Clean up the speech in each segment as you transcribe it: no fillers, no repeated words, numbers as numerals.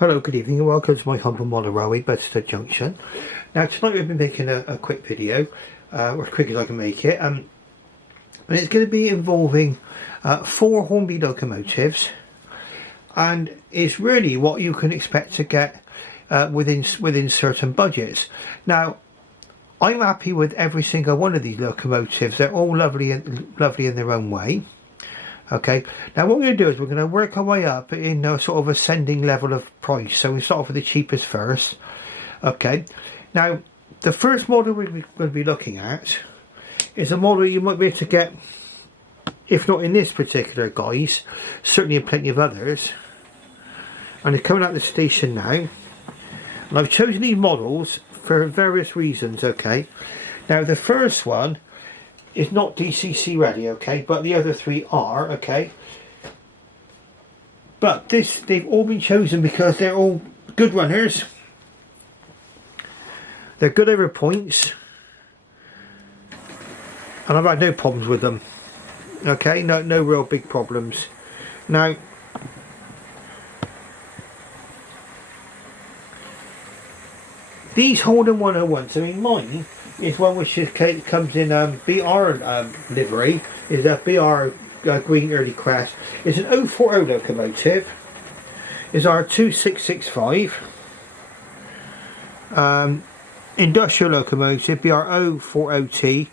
Hello, good evening and welcome to my humble model railway, Bedstead Junction. Now tonight we've been making a quick video, or as quick as I can make it, and it's going to be involving 4 Hornby locomotives, and it's really what you can expect to get within certain budgets. Now I'm happy with every single one of these locomotives. They're all lovely in their own way. Okay, now what we're going to do is we're going to work our way up in a sort of ascending level of price. So we start off with the cheapest first. Okay, now the first model we're going to be looking at is a model you might be able to get, if not in this particular guise, certainly in plenty of others. And they're coming out of the station now. And I've chosen these models for various reasons. Okay, now the first one is not DCC ready, okay, but the other 3 are, okay. But they've all been chosen because they're all good runners. They're good over points, and I've had no problems with them. Okay, no real big problems. Now, these Holden 101s, I mean mine is one which comes in BR livery, is a BR green early crest. It's an 040 locomotive. Is our 2665 industrial locomotive, BR 040T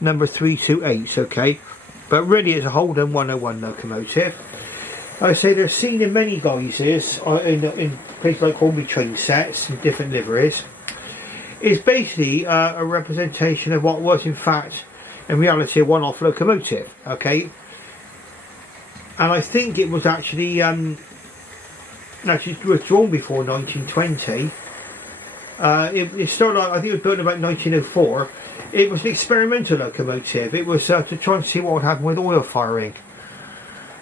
number 328. Okay, but really it's a Holden 101 locomotive. I say they're seen in many guises in places like Hornby train sets and different liveries. It's basically a representation of what was in fact in reality a one-off locomotive, okay, and I think it was actually withdrawn before 1920. It started, I think it was built in about 1904. It was an experimental locomotive. It was to try and see what would happen with oil firing,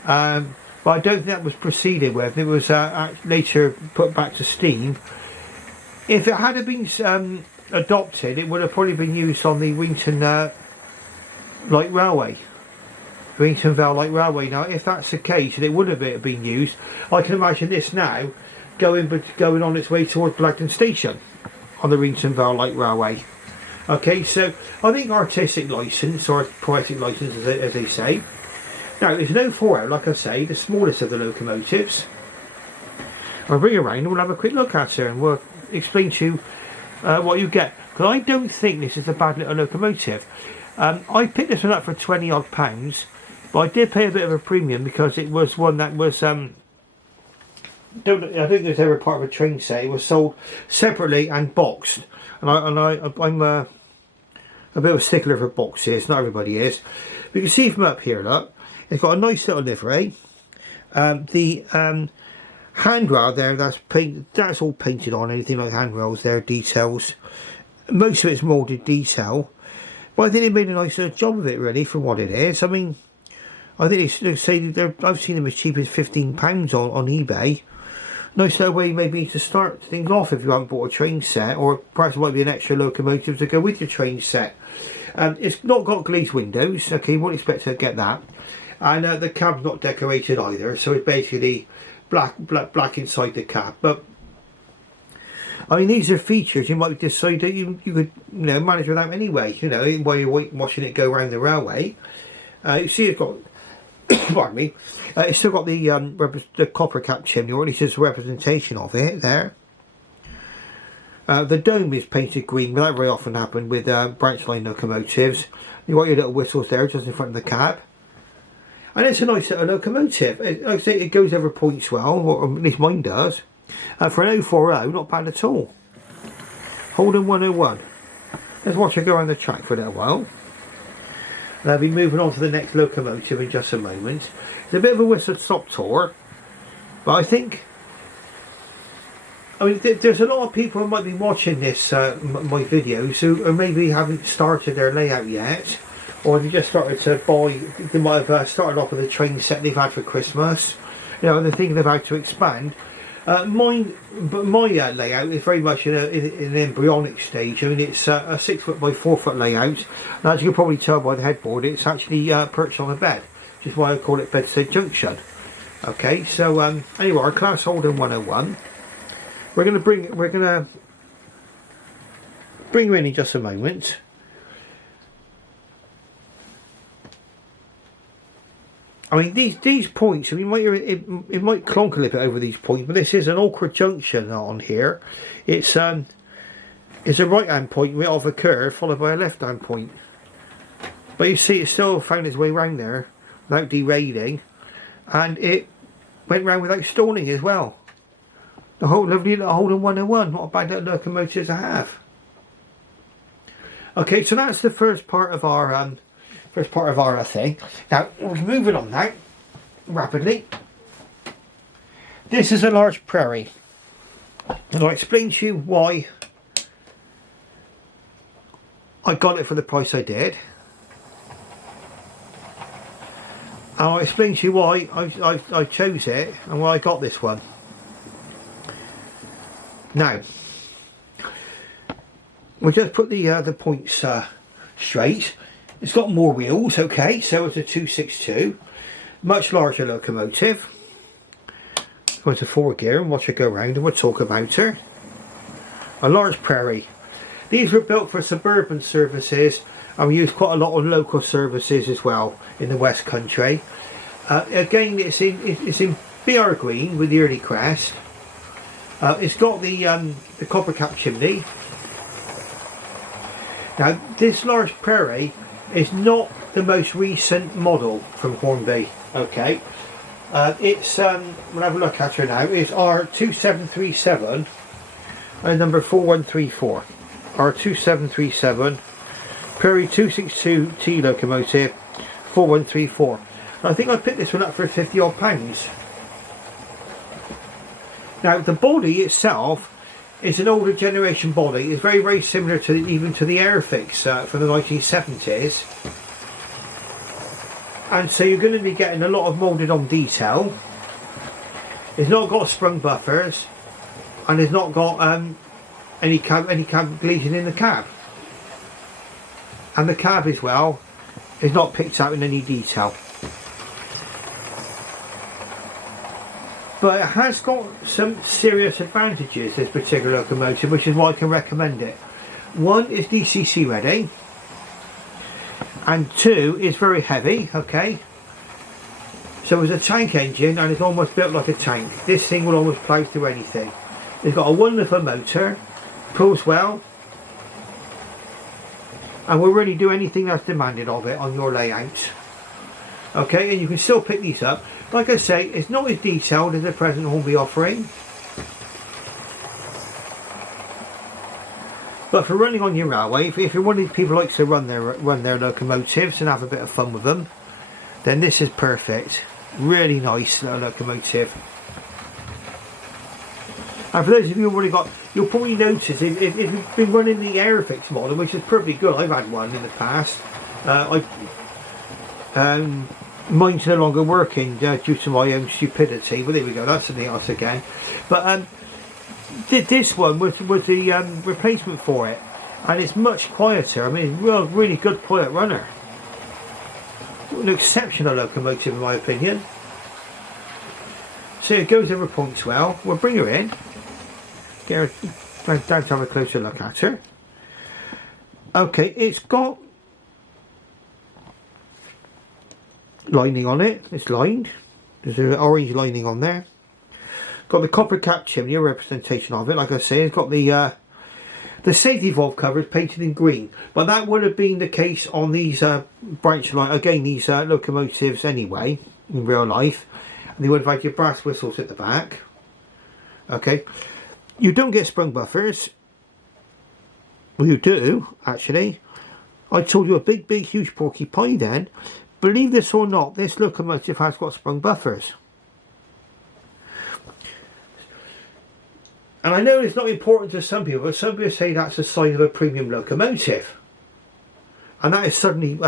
but I don't think that was proceeded with. It was later put back to steam. If it had been adopted, it would have probably been used on the Wington Light Railway. Wington Vale Light Railway. Now, if that's the case, and it would have been used, I can imagine this now going on its way towards Blagdon Station on the Wington Vale Light Railway. Okay, so I think artistic licence, or poetic licence as they say. Now, it's an 040, like I say, the smallest of the locomotives. I'll bring it around and we'll have a quick look at her and we'll explain to you what you get, because I don't think this is a bad little locomotive. I picked this one up for £20 odd, but I did pay a bit of a premium because it was one that was I don't think it was ever part of a train set. It was sold separately and boxed, and I'm a bit of a stickler for boxes. Not everybody is. But you can see from up here, look, it's got a nice little livery. The handrail there, that's all painted on, anything like handrails there, details. Most of it's moulded detail, but I think they made a nice little job of it really for what it is. I mean, I think they say I've seen them as cheap as £15 on eBay. Nice little way maybe to start things off if you haven't bought a train set, or perhaps it might be an extra locomotive to go with your train set. It's not got glazed windows, okay, you wouldn't expect to get that, and the cab's not decorated either, so it's basically black inside the cab. But I mean, these are features you might decide that you could manage without anyway, while you're watching it go around the railway. You see it's got pardon me, it's still got the copper cap chimney, or at least it's a representation of it there. The dome is painted green, but that very often happened with branch line locomotives. You got your little whistles there just in front of the cab. And it's a nice little locomotive. Like I say, it goes over points well, or at least mine does. For an 040, not bad at all. Holden 101. Let's watch her go around the track for a little while. And I'll be moving on to the next locomotive in just a moment. It's a bit of a whistle-stop tour, but I think, there's a lot of people who might be watching this, my videos, who maybe haven't started their layout yet, or they just started to buy. They might have started off with a train set they've had for Christmas, and they're thinking of how to expand. My layout is very much in an embryonic stage. I mean, it's a 6 foot by 4 foot layout, and as you can probably tell by the headboard, it's actually perched on a bed, which is why I call it Bedstead Junction. Okay, so anyway, our Class Holden 101. We're gonna bring her in just a moment. I mean, these points, I mean, it might clonk a little bit over these points, but this is an awkward junction on here. It's a right-hand point off a curve followed by a left-hand point. But you see, it still found its way round there without derailing, and it went round without stalling as well. The whole lovely little Holden 101, not a bad little locomotive to have. Okay, so that's the first part of our thing. Now we're moving on now rapidly. This is a large Prairie, and I'll explain to you why I got it for the price I did. And I'll explain to you why I chose it and why I got this one. Now, we'll just put the points straight. It's got more wheels, okay, so it's a 262. Much larger locomotive. So it's a 4-gear, and watch her go round and we'll talk about her. A large Prairie. These were built for suburban services, and we use quite a lot of local services as well in the West Country. Again, it's in BR green with the early crest. It's got the copper cap chimney. Now, this large Prairie is not the most recent model from Hornby. Okay, we'll have a look at her now. It's R2737 and number 4134. R2737 Prairie 262T locomotive 4134. I think I picked this one up for £50 odd. Now the body itself is an older generation body. It's very, very similar to even to the Airfix from the 1970s. And so you're going to be getting a lot of moulded on detail. It's not got sprung buffers, and it's not got any cab glazing in the cab. And the cab as well is not picked out in any detail. But it has got some serious advantages, this particular locomotive, which is why I can recommend it. One, is DCC ready, and two, it's very heavy, okay. So it's a tank engine and it's almost built like a tank. This thing will almost plough through anything. It's got a wonderful motor, pulls well, and will really do anything that's demanded of it on your layout. Okay, and you can still pick these up. Like I say, it's not as detailed as the present Hornby offering, but for running on your railway, if you're one of these people who likes to run their locomotives and have a bit of fun with them, then this is perfect. Really nice locomotive. And for those of you who've already got, you'll probably notice if you've been running the Airfix model, which is pretty good. I've had one in the past. Mine's no longer working due to my own stupidity. Well, there we go. That's something else again. But this one was the replacement for it, and it's much quieter. I mean, it's really good quiet runner. An exceptional locomotive in my opinion. So it goes over points well. We'll bring her in. Get her down to have a closer look at her. Okay, it's got lining on it. It's lined. There's an orange lining on there. Got the copper cap chimney, a representation of it. Like I say, it's got the safety valve covers painted in green, but that would have been the case on these branch line, again, these locomotives anyway in real life. And they would have had your brass whistles at the back. Okay, you don't get sprung buffers. Well, you do actually. I told you a big huge porky pie then. Believe this or not, this locomotive has got sprung buffers. And I know it's not important to some people, but some people say that's a sign of a premium locomotive. And that has suddenly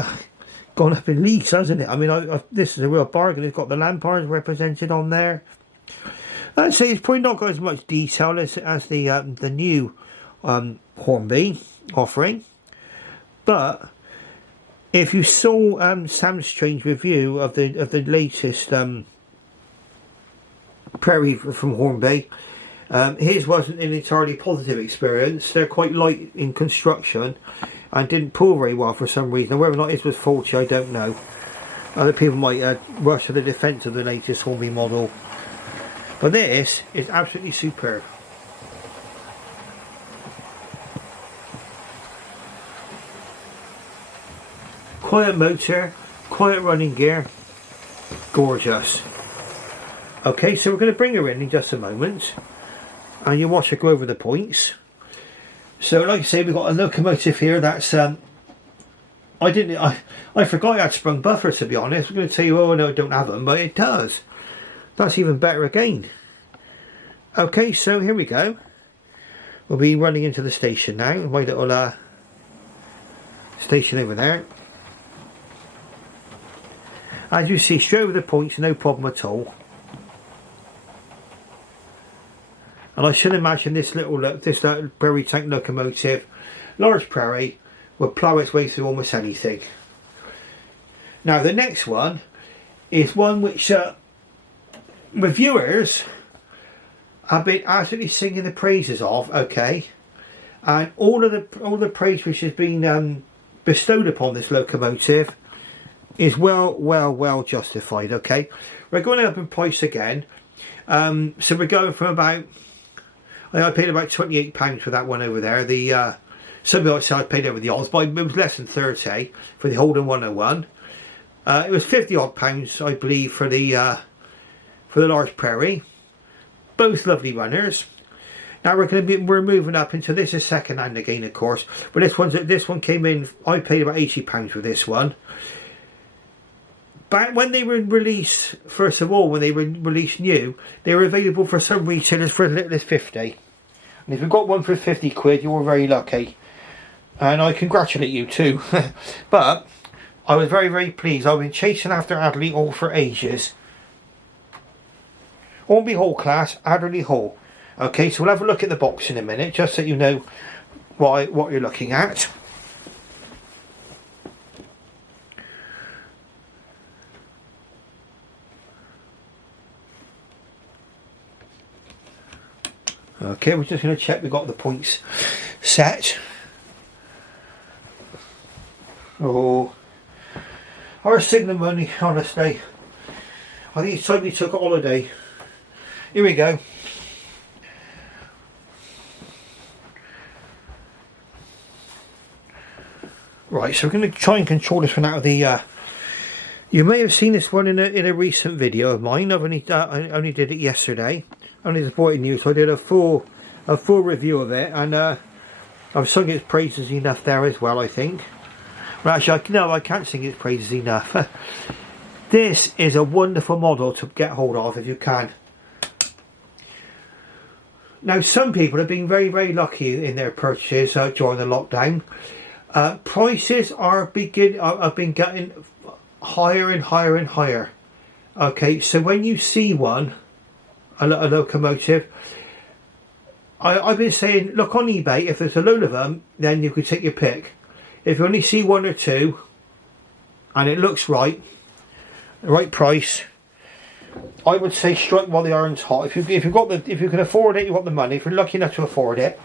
gone up in leagues, hasn't it? I mean, this is a real bargain. It's got the lampars represented on there. I'd say it's probably not got as much detail as the new Hornby offering. But if you saw Sam Strange's review of the latest Prairie from Hornby, His wasn't an entirely positive experience. They're quite light in construction and didn't pull very well for some reason. Whether or not his was faulty, I don't know. Other people might rush to the defence of the latest Hornby model. But this is absolutely superb. Quiet motor, quiet running gear, gorgeous. Okay, so we're going to bring her in just a moment and you watch her go over the points. So like I say, we've got a locomotive here that's I forgot I had sprung buffer, to be honest. I'm going to tell you, oh no, I don't have them, but it does. That's even better again. Okay, so here we go. We'll be running into the station now. My little station over there. As you see, straight over the points, no problem at all. And I should imagine this Prairie tank locomotive, large Prairie, will plough its way through almost anything. Now the next one is one which reviewers have been absolutely singing the praises of. Okay, and all the praise which has been bestowed upon this locomotive is well justified. Okay, we're going up in price again, so we're going from about, I paid about £28 for that one over there. The some people say I paid over the odds, but it was less than 30 for the Holden 101. It was £50 odd, I believe, for the large Prairie. Both lovely runners. Now we're moving up into, this is second hand again, of course, but this one came in. I paid about £80 for this one. Back when they were released, first of all, when they were released new, they were available for some retailers for as little as 50. And if you've got one for 50 quid, you were very lucky. And I congratulate you too. But I was very pleased. I've been chasing after Adderley Hall for ages. Hornby Hall class, Adderley Hall. Okay, so we'll have a look at the box in a minute, just so you know what you're looking at. Okay, we're just going to check we've got the points set. Oh, our signal money, honestly. I think it's time we took a holiday. Here we go. Right, so we're going to try and control this one out of the. You may have seen this one in a recent video of mine. I only did it yesterday. Only supporting you, so I did a full review of it, and I've sung its praises enough there as well, I think. Well, actually, no, I can't sing its praises enough. This is a wonderful model to get hold of if you can. Now, some people have been very lucky in their purchases during the lockdown. Prices have been getting higher and higher. Okay, so when you see one, a locomotive, I've been saying, look on eBay. If there's a load of them, then you could take your pick. If you only see one or two and it looks right, the right price, I would say strike while the iron's hot. If you can afford it, you want the money. If you're lucky enough to afford it,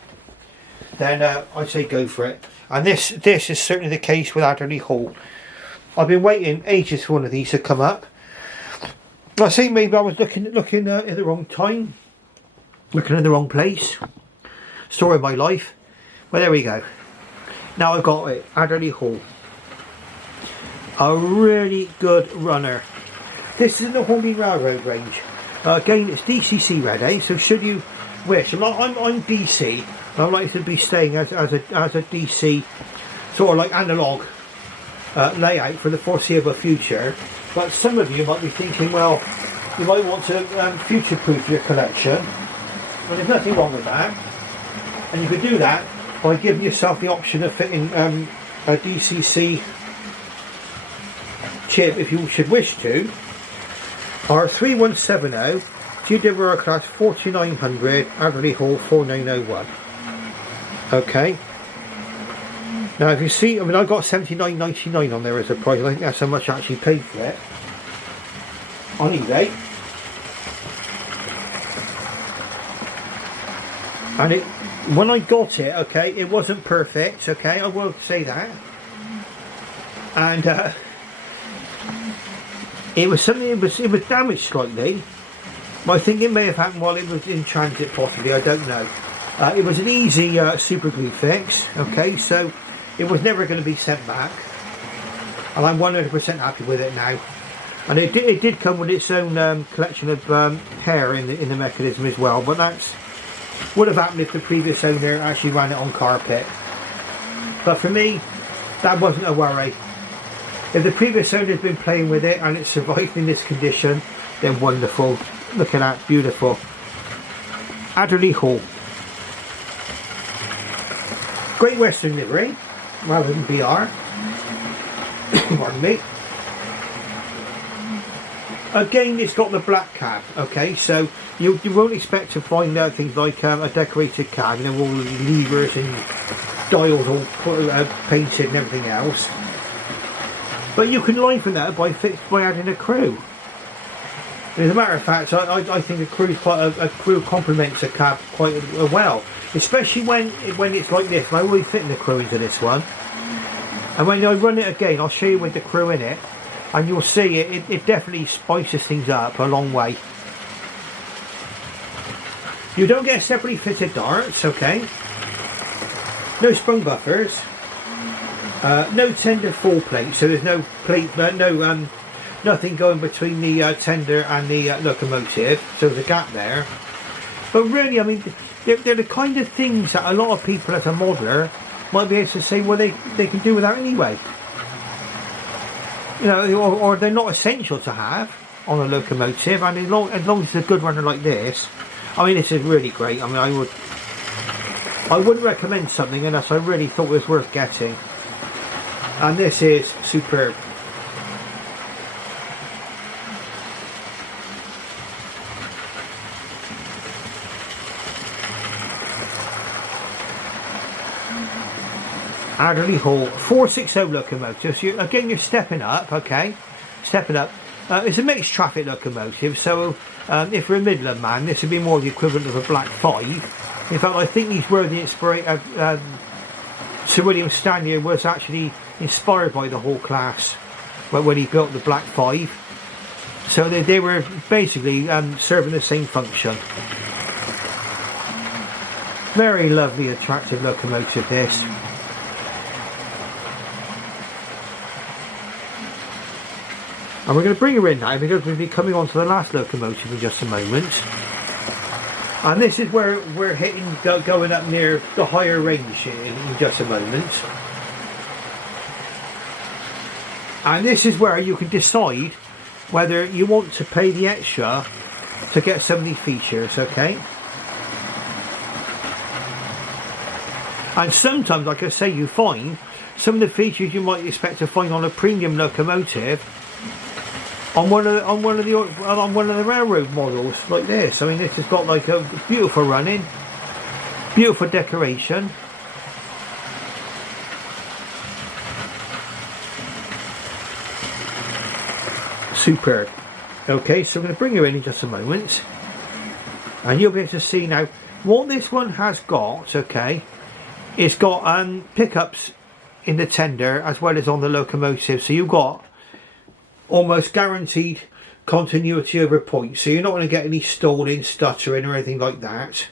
then I'd say go for it. And this is certainly the case with Adderley Hall. I've been waiting ages for one of these to come up. I think maybe I was looking at the wrong time, looking in the wrong place. Story of my life. Well, there we go. Now I've got it. Adderley Hall. A really good runner. This is in the Hornby Railroad range. Again, it's DCC ready. So should you wish, I'm DC. I'm likely to be staying as a DC, sort of like analog layout for the foreseeable future. But some of you might be thinking, well, you might want to future-proof your collection. Well, there's nothing wrong with that. And you could do that by giving yourself the option of fitting a DCC chip if you should wish to. Our 3170 GWR class 4900 Adderley Hall 4901. Okay. Now if you see, I mean, I got $79.99 on there as a price. I think that's how much I actually paid for it on eBay. And it, when I got it, okay, it wasn't perfect, okay, I will say that. And it was something, it was damaged slightly. I think it may have happened while it was in transit, possibly, I don't know. It was an easy super glue fix, okay, so it was never going to be sent back. And I'm 100% happy with it now. And it did come with its own collection of hair in the mechanism as well, but that's would have happened if the previous owner actually ran it on carpet. But for me, that wasn't a worry. If the previous owner had been playing with it and it survived in this condition, then wonderful. Look at that, beautiful. Adderley Hall. Great Western livery, rather than BR. Pardon me. Again, it's got the black cab, okay, so you won't expect to find things like a decorated cab, you know, all the levers and dials all painted and everything else. But you can liven that by adding a crew. As a matter of fact, I think a crew complements a cab quite well, especially when it's like this. I always fit the crew into this one, and when I run it again, I'll show you with the crew in it, and you'll see it definitely spices things up a long way. You don't get separately fitted darts, okay? No sprung buffers, no tender fall plate, so there's no plate, nothing going between the tender and the locomotive, so there's a gap there. But really, I mean, they're the kind of things that a lot of people as a modeler might be able to say, well, they can do without anyway. You know, or they're not essential to have on a locomotive, and as long as it's a good runner like this, I mean, this is really great. I mean, I wouldn't recommend something unless I really thought it was worth getting. And this is superb. Adderley Hall 460 locomotive. So again, you're stepping up, okay? Stepping up. It's a mixed traffic locomotive, so if you're a Midland man, this would be more the equivalent of a Black 5. In fact, I think these were the inspiration. Sir William Stanley was actually inspired by the Hall class when he built the Black 5. So they were basically serving the same function. Very lovely, attractive locomotive, this. And we're going to bring her in now because we'll be coming on to the last locomotive in just a moment. And this is where we're hitting, going up near the higher range in just a moment. And this is where you can decide whether you want to pay the extra to get some of these features, okay? And sometimes, like I say, you find some of the features you might expect to find on a premium locomotive on one of the railroad models like this. I mean, this has got like a beautiful running, beautiful decoration. Superb. Okay, so I'm going to bring you in just a moment, and you'll be able to see now what this one has got. Okay, it's got pickups in the tender as well as on the locomotive, so you've got almost guaranteed continuity over points, so you're not going to get any stalling, stuttering or anything like that.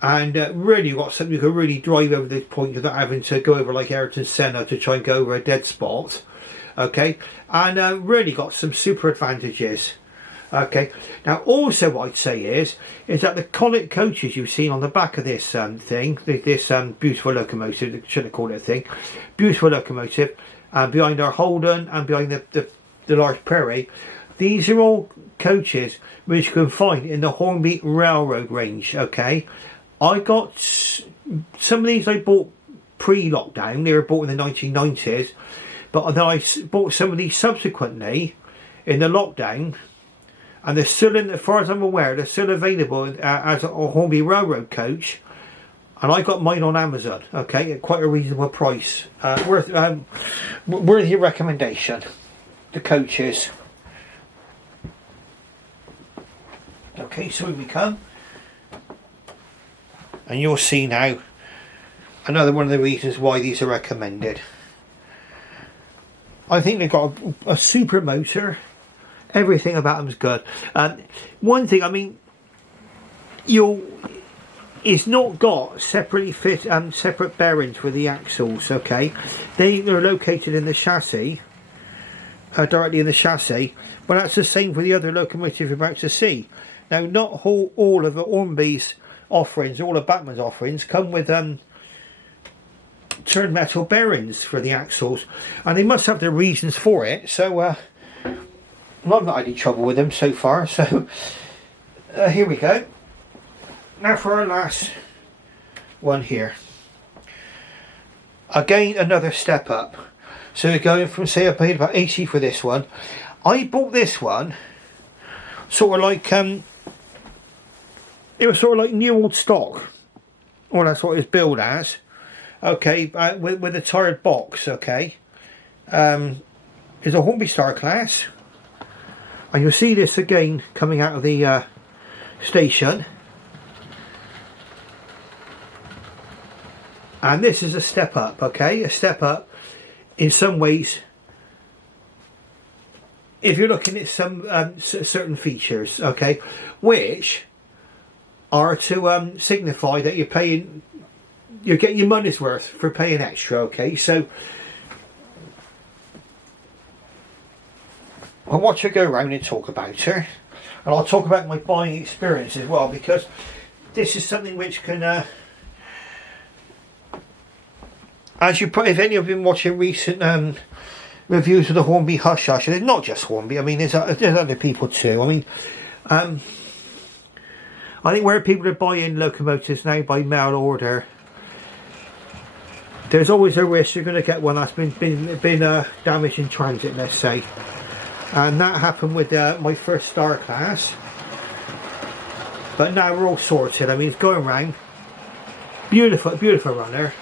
And really, you've got something you can really drive over the point without having to go over like Ayrton Senna to try and go over a dead spot. Okay, and really got some super advantages. Okay, now also what I'd say is that the conic coaches you've seen on the back of this thing, this beautiful locomotive, I shouldn't call it a thing, beautiful locomotive, behind our Holden and behind the large Prairie, these are all coaches which you can find in the Hornby railroad range. Okay, I got some of these I bought pre-lockdown, they were bought in the 1990s, but then I bought some of these subsequently in the lockdown, and they're still, as far as I'm aware, they're still available as a Hornby railroad coach. And I got mine on Amazon, okay, at quite a reasonable price. Worthy recommendation. The coaches. Okay, so here we come. and you'll see now another one of the reasons why these are recommended. I think they've got a super motor. Everything about them's good. One thing, I mean, it's not got separately separate bearings for the axles. Okay, they're located in the chassis, directly in the chassis. But that's the same for the other locomotive you're about to see. Now, not all of the Hornby's offerings, all of Bachmann's offerings, come with turned metal bearings for the axles, and they must have their reasons for it. So I've not had any trouble with them so far. So here we go. Now for our last one here. Again, another step up. So we're going from, say, I paid about 80 for this one. I bought this one sort of like it was sort of like new old stock. Well, that's what it's billed as. Okay, with a tired box. Okay, is a Hornby Star Class, and you'll see this again coming out of the station. And this is a step up. Okay, a step up in some ways. If you're looking at some certain features, okay, which are to signify that you're getting your money's worth for paying extra. Okay, so I'll watch her go around and talk about her, and I'll talk about my buying experience as well, because this is something which can, as you put, if any of you have been watching recent reviews of the Hornby Hush Hush, and it's not just Hornby, I mean there's other people too. I mean, I think where people are buying locomotives now by mail order, there's always a risk you're going to get one that's been damaged in transit, let's say. And that happened with my first Star Class. But now we're all sorted. I mean, it's going round. Beautiful, beautiful runner.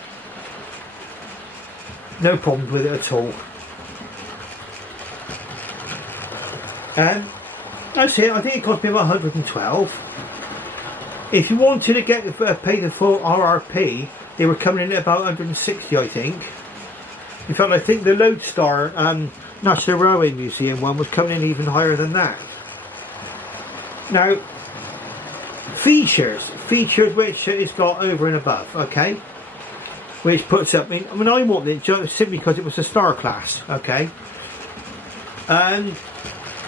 No problems with it at all. And that's it. I think it cost me about 112. If you wanted to get pay the full RRP, they were coming in at about 160, I think. In fact, I think the Lodestar National Railway Museum one was coming in even higher than that. Now, features which it's got over and above, okay, which puts up. I mean, I wanted it just simply because it was a Star Class, okay. And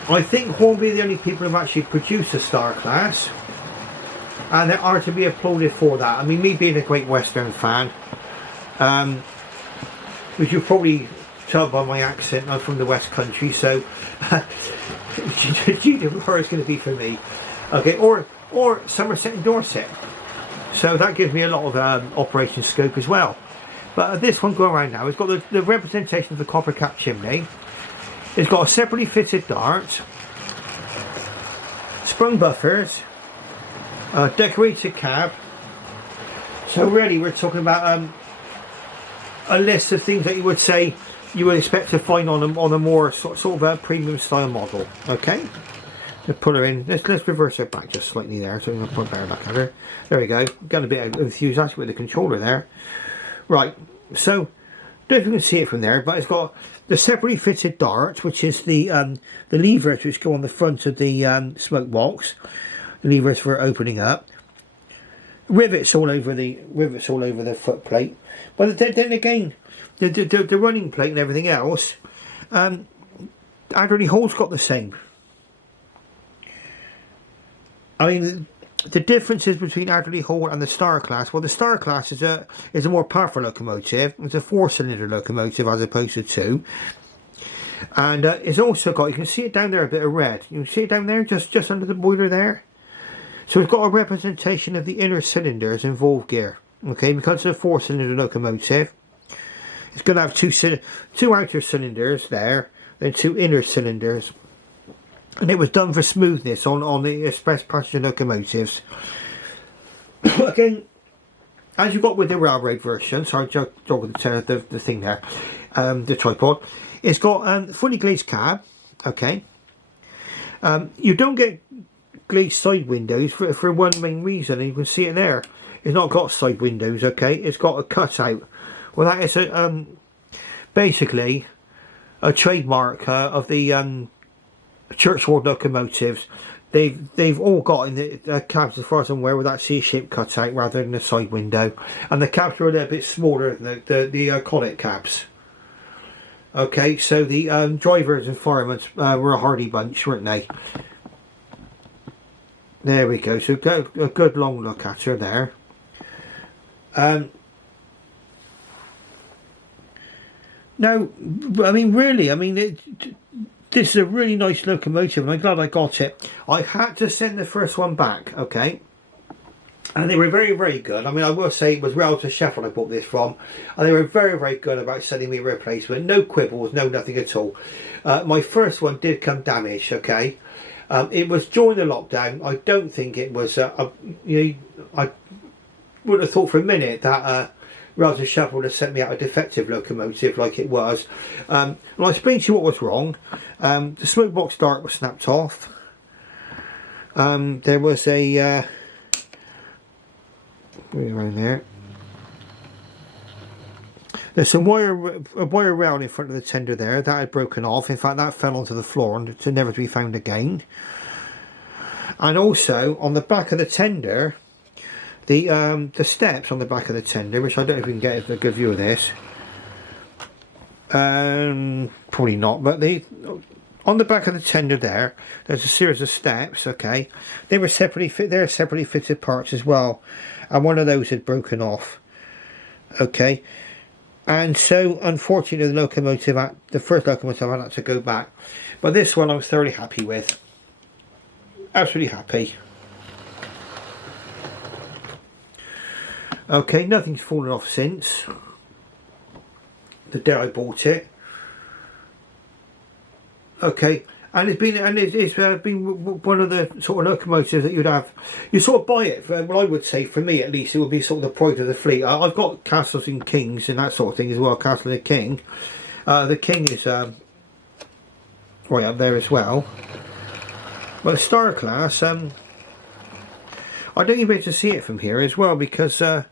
I think Hornby are the only people who've actually produced a Star Class. And they are to be applauded for that. I mean, me being a Great Western fan, which you'll probably tell by my accent, I'm from the West Country, so you know where it's going to be for me. Okay, or Somerset and Dorset. So that gives me a lot of operation scope as well. But this one going around now, it's got the representation of the copper cap chimney. It's got a separately fitted dart, sprung buffers, decorated cab. So really we're talking about a list of things that you would say you would expect to find on a more sort of a premium style model. Okay, let's put her in. Let's reverse her back just slightly there, so I'm going to put her back at her. There we go. Got a bit of enthusiasm with the controller there. Right, so don't know if you can see it from there, but it's got the separately fitted dart, which is the levers which go on the front of the smoke box. Levers for opening up, rivets all over the foot plate. But then again, the running plate and everything else, Adderley Hall's got the same. I mean, the differences between Adderley Hall and the Star Class. Well, the Star Class is a more powerful locomotive. It's a 4-cylinder locomotive as opposed to 2. And it's also got, you can see it down there, a bit of red. You can see it down there, just under the boiler there. So we've got a representation of the inner cylinders in valve gear. Okay, because it's a 4-cylinder locomotive, it's going to have two outer cylinders there, and 2 inner cylinders. And it was done for smoothness on the express passenger locomotives. Again, as you got with the railroad version, sorry, jog with the thing there, the tripod, it's got fully glazed cab. Okay, you don't get glazed side windows for one main reason, and you can see it there. It's not got side windows, okay? It's got a cutout. Well, that is basically a trademark of the Churchward locomotives. They've all got in the cabs, as far as I'm aware, with that C-shaped cutout rather than a side window, and the cabs are a little bit smaller than the Collet cabs. Okay, so the drivers and firemen were a hardy bunch, weren't they? There we go. So a good long look at her there. Now, I mean, really, I mean, this is a really nice locomotive, and I'm glad I got it. I had to send the first one back, okay? And they were very, very good. I mean, I will say it was Rail to Sheffield I bought this from. And they were very, very good about sending me a replacement. No quibbles, no nothing at all. My first one did come damaged, okay? It was during the lockdown. I don't think it was, you know, I would have thought for a minute that Rail to Sheffield would have sent me out a defective locomotive like it was. And I'll explain to you what was wrong. The smoke box dart was snapped off. There was a... around there. There's a wire rail in front of the tender there that had broken off. In fact, that fell onto the floor and to never to be found again. And also on the back of the tender, the steps on the back of the tender, which I don't know if we can get a good view of this. Probably not, but on the back of the tender there's a series of steps. Okay, they were they're separately fitted parts as well, and one of those had broken off. Okay, and so unfortunately the first locomotive I had to go back, but this one I was thoroughly happy with. Absolutely happy. Okay, nothing's fallen off since the day I bought it. Okay, and it's been one of the sort of locomotives that you sort of buy it for, well, I would say, for me at least, it would be sort of the pride of the fleet. I've got Castles and Kings and that sort of thing as well. Castle and King. The King is right up there as well. Well, the Star Class, I don't even be able to see it from here as well because of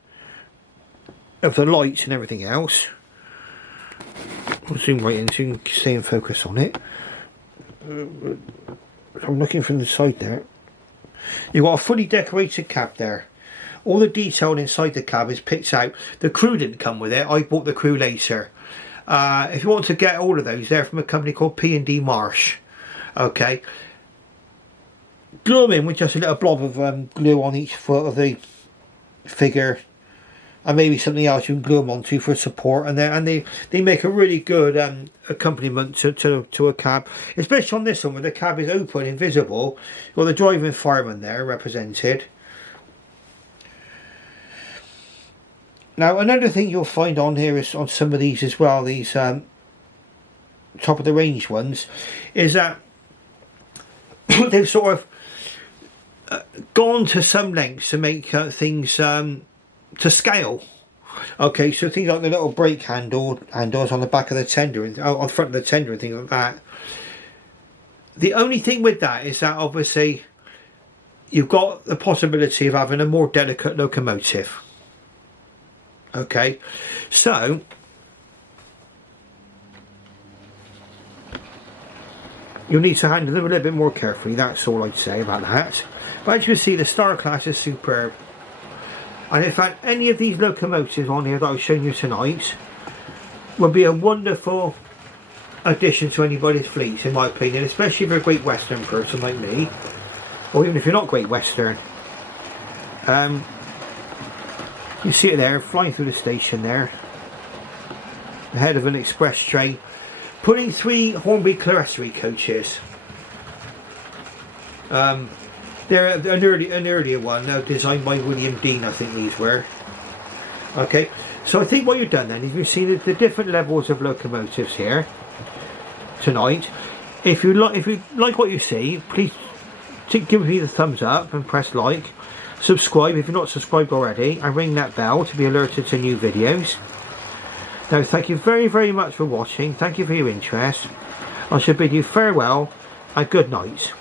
the lights and everything else. I'll zoom right in so you can stay in focus on it. I'm looking from the side there. You've got a fully decorated cab there. All the detail inside the cab is picked out. The crew didn't come with it. I bought the crew later. If you want to get all of those, they're from a company called P&D Marsh. Okay. Glue them in with just a little blob of glue on each foot of the figure, and maybe something else you can glue them onto for support, and they make a really good accompaniment to a cab, especially on this one where the cab is open and visible. You've got the driver and fireman there represented. Now another thing you'll find on here is on some of these as well, these top of the range ones, is that they've sort of gone to some lengths to make things to scale. Okay, so things like the little brake handles on the back of the tender and on the front of the tender and things like that. The only thing with that is that obviously you've got the possibility of having a more delicate locomotive. Okay, so you'll need to handle them a little bit more carefully. That's all I'd say about that. But as you can see, the Star Class is superb. And in fact, any of these locomotives on here that I've shown you tonight would be a wonderful addition to anybody's fleet, in my opinion, especially if you're a Great Western person like me, or even if you're not Great Western. You see it there, flying through the station there, ahead of an express train, pulling 3 Hornby Clerestory coaches. They're an earlier one, designed by William Dean, I think these were. Okay, so I think what you've done then is you've seen the different levels of locomotives here tonight. If you like what you see, please give me the thumbs up and press like. Subscribe if you're not subscribed already, and ring that bell to be alerted to new videos. Now, thank you very, very much for watching. Thank you for your interest. I shall bid you farewell and good night.